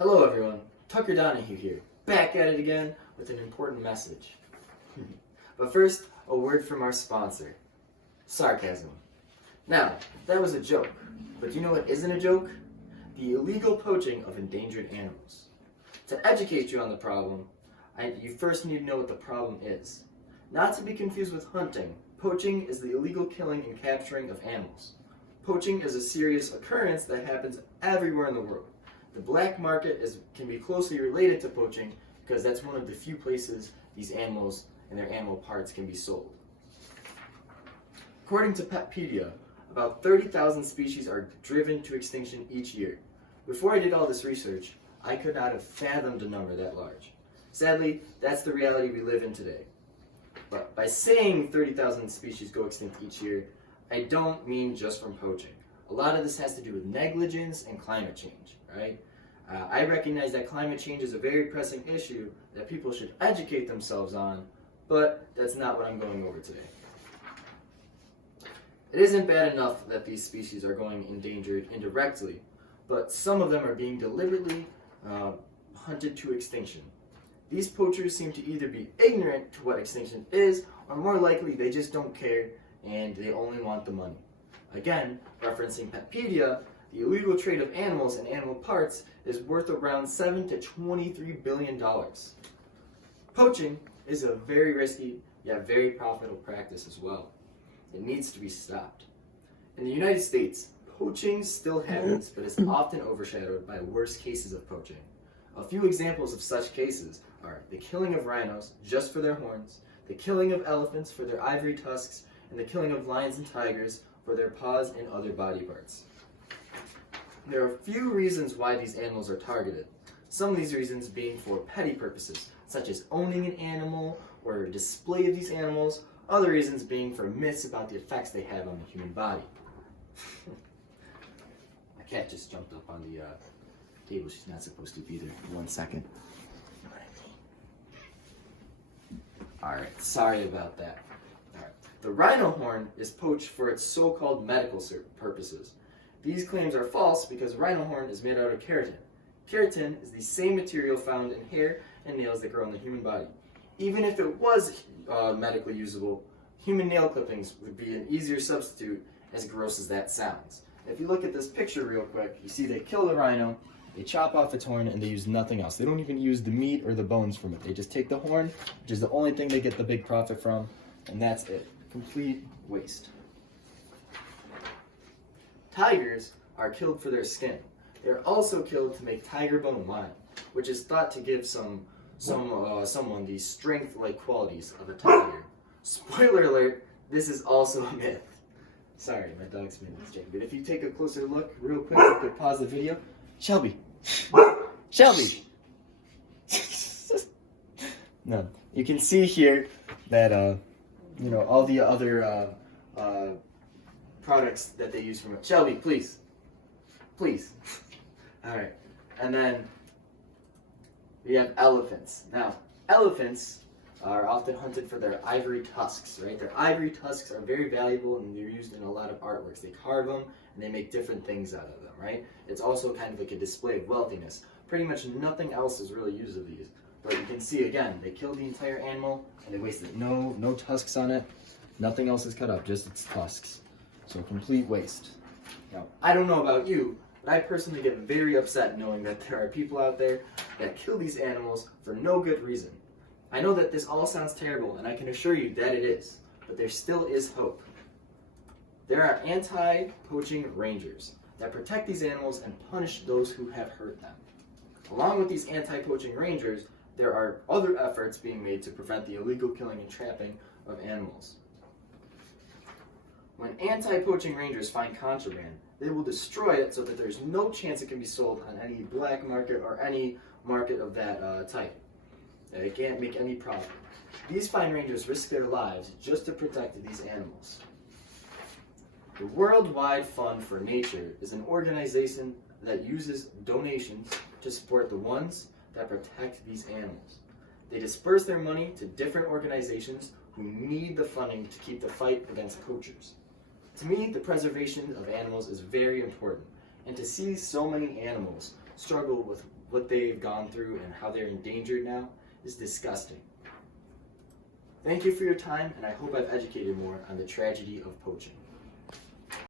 Hello everyone, Tucker Donahue here, back at it again with an important message. But first, a word from our sponsor, sarcasm. Now, that was a joke, but you know what isn't a joke? The illegal poaching of endangered animals. To educate you on the problem, you first need to know what the problem is. Not to be confused with hunting, poaching is the illegal killing and capturing of animals. Poaching is a serious occurrence that happens everywhere in the world. The black market can be closely related to poaching because that's one of the few places these animals and their animal parts can be sold. According to Petpedia, about 30,000 species are driven to extinction each year. Before I did all this research, I could not have fathomed a number that large. Sadly, that's the reality we live in today. But by saying 30,000 species go extinct each year, I don't mean just from poaching. A lot of this has to do with negligence and climate change, right? I recognize that climate change is a very pressing issue that people should educate themselves on, but that's not what I'm going over today. It isn't bad enough that these species are going endangered indirectly, but some of them are being deliberately hunted to extinction. These poachers seem to either be ignorant to what extinction is, or more likely they just don't care and they only want the money. Again, referencing Petpedia, the illegal trade of animals and animal parts is worth around $7 to $23 billion. Poaching is a very risky, yet very profitable practice as well. It needs to be stopped. In the United States, poaching still happens, but is often overshadowed by worse cases of poaching. A few examples of such cases are the killing of rhinos just for their horns, the killing of elephants for their ivory tusks, and the killing of lions and tigers for their paws and other body parts. There are a few reasons why these animals are targeted. Some of these reasons being for petty purposes, such as owning an animal or a display of these animals. Other reasons being for myths about the effects they have on the human body. My cat just jumped up on the table. She's not supposed to be there. 1 second. Alright, sorry about that. The rhino horn is poached for its so-called medical purposes. These claims are false because rhino horn is made out of keratin. Keratin is the same material found in hair and nails that grow in the human body. Even if it was medically usable, human nail clippings would be an easier substitute, as gross as that sounds. If you look at this picture real quick, you see they kill the rhino, they chop off its horn, and they use nothing else. They don't even use the meat or the bones from it. They just take the horn, which is the only thing they get the big profit from, and that's it. Complete waste. Tigers are killed for their skin. They're also killed to make tiger bone wine, which is thought to give someone the strength-like qualities of a tiger. Spoiler alert, this is also a myth. Sorry, my dog's being distracted. But if you take a closer look real quick, you could pause the video. Shelby! Shelby! No, you can see here that all the other products that they use from it. Shelby, please. Please. Alright. And then we have elephants. Now, elephants are often hunted for their ivory tusks, right? Their ivory tusks are very valuable and they're used in a lot of artworks. They carve them and they make different things out of them, right? It's also kind of like a display of wealthiness. Pretty much nothing else is really used of these. But you can see again, they killed the entire animal and they wasted no tusks on it. Nothing else is cut up, just its tusks. So complete waste. Now, I don't know about you, but I personally get very upset knowing that there are people out there that kill these animals for no good reason. I know that this all sounds terrible, and I can assure you that it is, but there still is hope. There are anti-poaching rangers that protect these animals and punish those who have hurt them. Along with these anti-poaching rangers, there are other efforts being made to prevent the illegal killing and trapping of animals. When anti-poaching rangers find contraband, they will destroy it so that there's no chance it can be sold on any black market or any market of that type. They can't make any profit. These fine rangers risk their lives just to protect these animals. The Worldwide Fund for Nature is an organization that uses donations to support the ones that protect these animals. They disperse their money to different organizations who need the funding to keep the fight against poachers. To me, the preservation of animals is very important, and to see so many animals struggle with what they've gone through and how they're endangered now is disgusting. Thank you for your time, and I hope I've educated more on the tragedy of poaching.